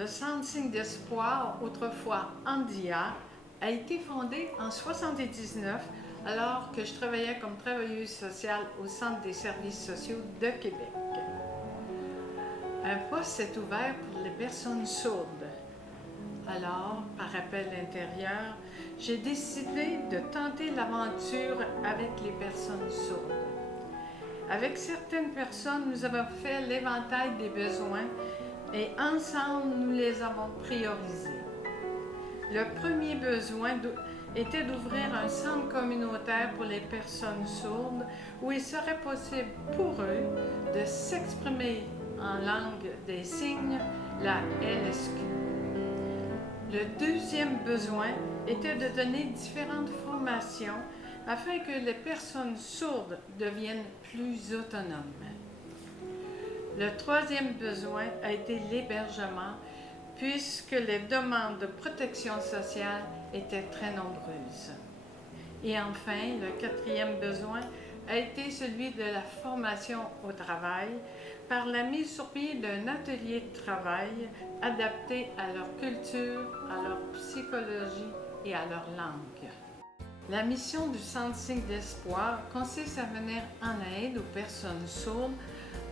Le Centre Signe d'Espoir, autrefois Andia, a été fondé en 1979 alors que je travaillais comme travailleuse sociale au Centre des services sociaux de Québec. Un poste est ouvert pour les personnes sourdes. Alors, par appel intérieur, j'ai décidé de tenter l'aventure avec les personnes sourdes. Avec certaines personnes, nous avons fait l'éventail des besoins et ensemble, nous les avons priorisés. Le premier besoin était d'ouvrir un centre communautaire pour les personnes sourdes où il serait possible pour eux de s'exprimer en langue des signes, la LSQ. Le deuxième besoin était de donner différentes formations afin que les personnes sourdes deviennent plus autonomes. Le troisième besoin a été l'hébergement, puisque les demandes de protection sociale étaient très nombreuses. Et enfin, le quatrième besoin a été celui de la formation au travail par la mise sur pied d'un atelier de travail adapté à leur culture, à leur psychologie et à leur langue. La mission du Centre Signe d'Espoir consiste à venir en aide aux personnes sourdes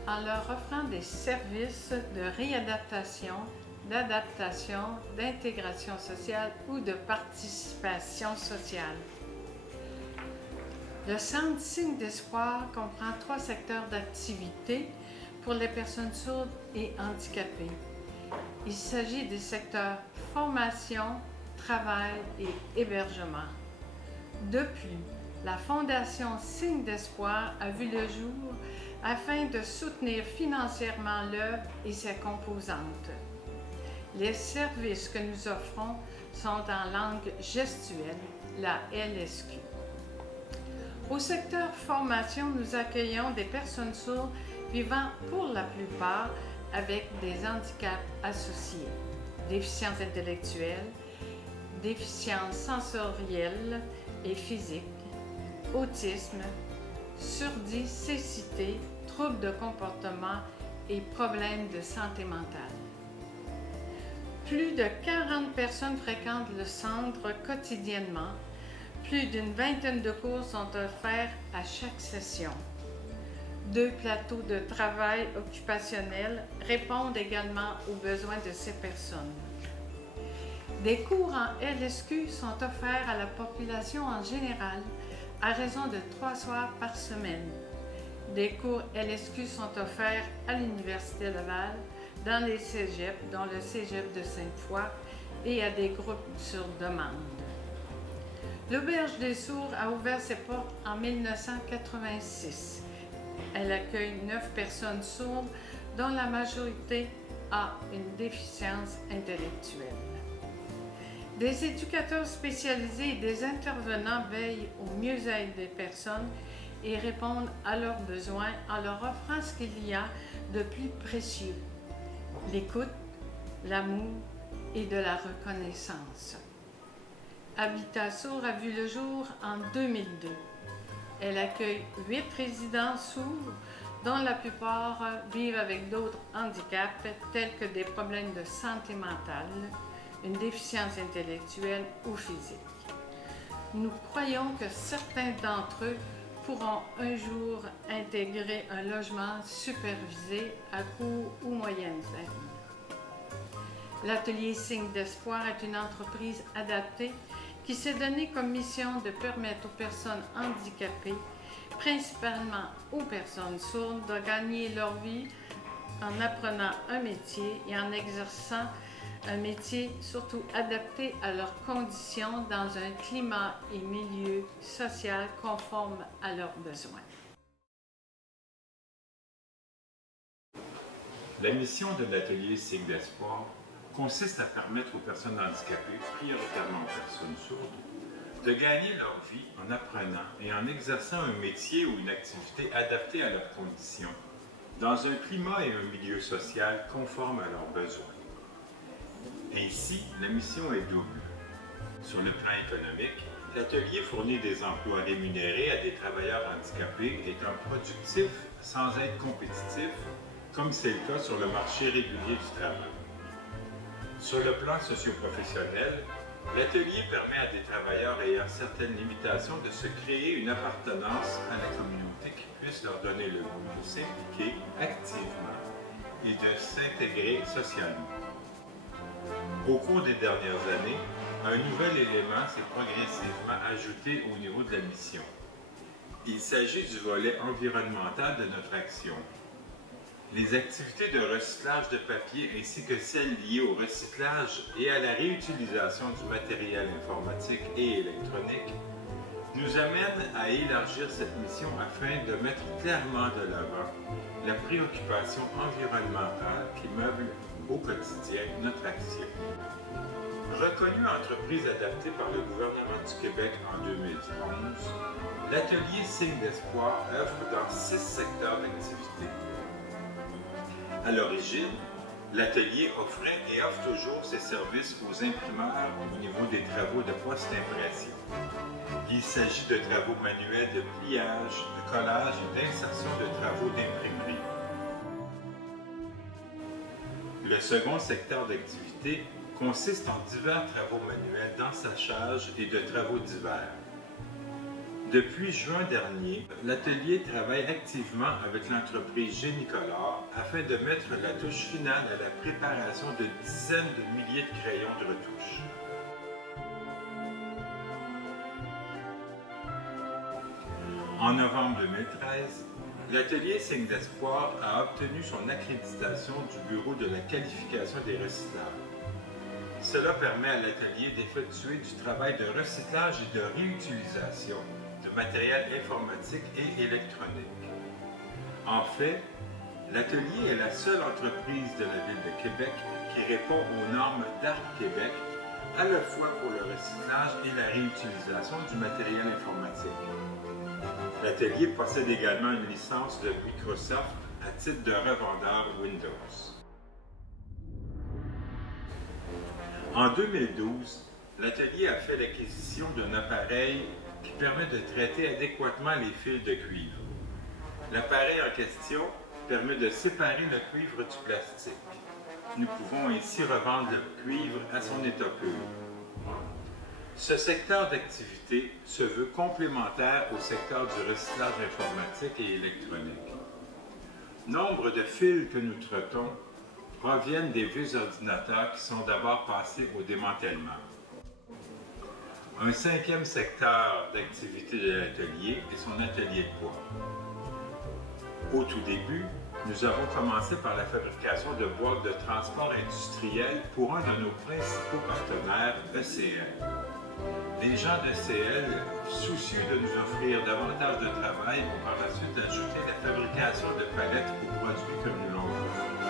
en leur offrant des services de réadaptation, d'adaptation, d'intégration sociale ou de participation sociale. Le Centre Signe d'Espoir comprend 3 secteurs d'activité pour les personnes sourdes et handicapées. Il s'agit des secteurs formation, travail et hébergement. De plus, la Fondation Signe d'Espoir a vu le jour afin de soutenir financièrement l'œuvre et ses composantes. Les services que nous offrons sont en langue gestuelle, la LSQ. Au secteur formation, nous accueillons des personnes sourdes vivant pour la plupart avec des handicaps associés, déficience intellectuelle, déficience sensorielle et physique, autisme, surdit, cécité, troubles de comportement et problèmes de santé mentale. Plus de 40 personnes fréquentent le centre quotidiennement. Plus d'une vingtaine de cours sont offerts à chaque session. 2 plateaux de travail occupationnel répondent également aux besoins de ces personnes. Des cours en LSQ sont offerts à la population en général à raison de 3 soirs par semaine. Des cours LSQ sont offerts à l'Université Laval, dans les cégeps, dont le cégep de Sainte-Foy, et à des groupes sur demande. L'Auberge des Sourds a ouvert ses portes en 1986. Elle accueille 9 personnes sourdes, dont la majorité a une déficience intellectuelle. Des éducateurs spécialisés et des intervenants veillent au mieux-être des personnes et répondent à leurs besoins en leur offrant ce qu'il y a de plus précieux: l'écoute, l'amour et de la reconnaissance. Habitat Sourd a vu le jour en 2002. Elle accueille 8 résidents sourds, dont la plupart vivent avec d'autres handicaps tels que des problèmes de santé mentale, une déficience intellectuelle ou physique. Nous croyons que certains d'entre eux pourront un jour intégrer un logement supervisé à court ou moyen terme. L'Atelier Signe d'Espoir est une entreprise adaptée qui s'est donnée comme mission de permettre aux personnes handicapées, principalement aux personnes sourdes, de gagner leur vie en apprenant un métier et en exerçant un métier surtout adapté à leurs conditions dans un climat et milieu social conforme à leurs besoins. La mission de l'Atelier Signe d'Espoir consiste à permettre aux personnes handicapées, prioritairement aux personnes sourdes, de gagner leur vie en apprenant et en exerçant un métier ou une activité adaptée à leurs conditions, dans un climat et un milieu social conformes à leurs besoins. Ainsi, la mission est double. Sur le plan économique, l'atelier fournit des emplois rémunérés à des travailleurs handicapés étant productifs sans être compétitifs, comme c'est le cas sur le marché régulier du travail. Sur le plan socio-professionnel, l'atelier permet à des travailleurs ayant certaines limitations de se créer une appartenance à la communauté qui puisse leur donner le goût de s'impliquer activement et de s'intégrer socialement. Au cours des dernières années, un nouvel élément s'est progressivement ajouté au niveau de la mission. Il s'agit du volet environnemental de notre action. Les activités de recyclage de papier ainsi que celles liées au recyclage et à la réutilisation du matériel informatique et électronique nous amènent à élargir cette mission afin de mettre clairement de l'avant la préoccupation environnementale qui meuble au quotidien notre action. Reconnue entreprise adaptée par le gouvernement du Québec en 2011, l'atelier Signe d'espoir œuvre dans 6 secteurs d'activité. À l'origine, l'atelier offrait et offre toujours ses services aux imprimeurs au niveau des travaux de post-impression. Il s'agit de travaux manuels de pliage, de collage et d'insertion de travaux d'imprimerie. Le second secteur d'activité consiste en divers travaux manuels d'ensachage et de travaux divers. Depuis juin dernier, l'atelier travaille activement avec l'entreprise Génicolor afin de mettre la touche finale à la préparation de dizaines de milliers de crayons de retouche. En novembre 2013, l'atelier Signe d'espoir a obtenu son accréditation du Bureau de la qualification des recyclables. Cela permet à l'atelier d'effectuer du travail de recyclage et de réutilisation de matériel informatique et électronique. En fait, l'atelier est la seule entreprise de la Ville de Québec qui répond aux normes d'Art Québec, à la fois pour le recyclage et la réutilisation du matériel informatique. L'atelier possède également une licence de Microsoft à titre de revendeur Windows. En 2012, l'atelier a fait l'acquisition d'un appareil qui permet de traiter adéquatement les fils de cuivre. L'appareil en question permet de séparer le cuivre du plastique. Nous pouvons ainsi revendre le cuivre à son état pur. Ce secteur d'activité se veut complémentaire au secteur du recyclage informatique et électronique. Nombre de fils que nous traitons proviennent des vieux ordinateurs qui sont d'abord passés au démantèlement. Un cinquième secteur d'activité de l'atelier est son atelier de bois. Au tout début, nous avons commencé par la fabrication de boîtes de transport industriel pour un de nos principaux partenaires, ECL. Les gens d'ECL, soucieux de nous offrir davantage de travail, ont par la suite ajouté la fabrication de palettes aux produits que nous l'offrons.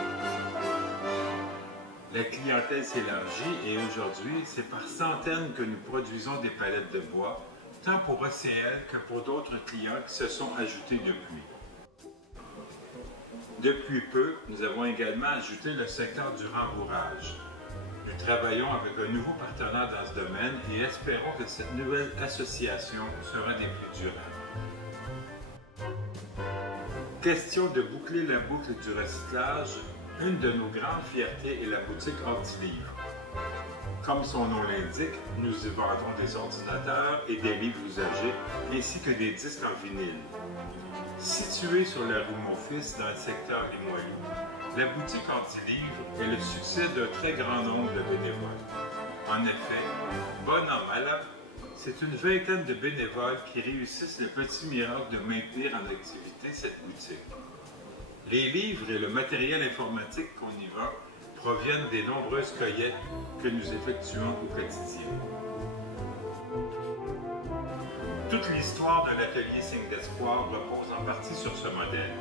La clientèle s'élargit et aujourd'hui, c'est par centaines que nous produisons des palettes de bois, tant pour ECL que pour d'autres clients qui se sont ajoutés depuis. Depuis peu, nous avons également ajouté le secteur du rembourrage. Nous travaillons avec un nouveau partenaire dans ce domaine et espérons que cette nouvelle association sera des plus durables. Question de boucler la boucle du recyclage, une de nos grandes fiertés est la boutique Ordi-Livre. Comme son nom l'indique, nous y vendons des ordinateurs et des livres usagés, ainsi que des disques en vinyle. Située sur la rue Monfils dans le secteur Limoilou, la boutique Ordi-Livre est le succès d'un très grand nombre de bénévoles. En effet, bon an mal an, c'est une vingtaine de bénévoles qui réussissent le petit miracle de maintenir en activité cette boutique. Les livres et le matériel informatique qu'on y vend proviennent des nombreuses cueillettes que nous effectuons au quotidien. Toute l'histoire de l'atelier Signe d'espoir repose en partie sur ce modèle.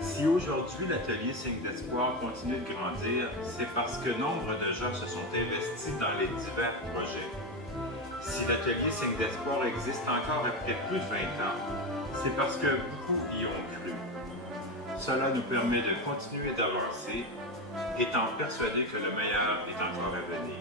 Si aujourd'hui l'atelier Signe d'espoir continue de grandir, c'est parce que nombre de gens se sont investis dans les divers projets. Si l'atelier Signe d'espoir existe encore après plus de 20 ans, c'est parce que beaucoup y ont cru. Cela nous permet de continuer d'avancer, étant persuadés que le meilleur est encore à venir.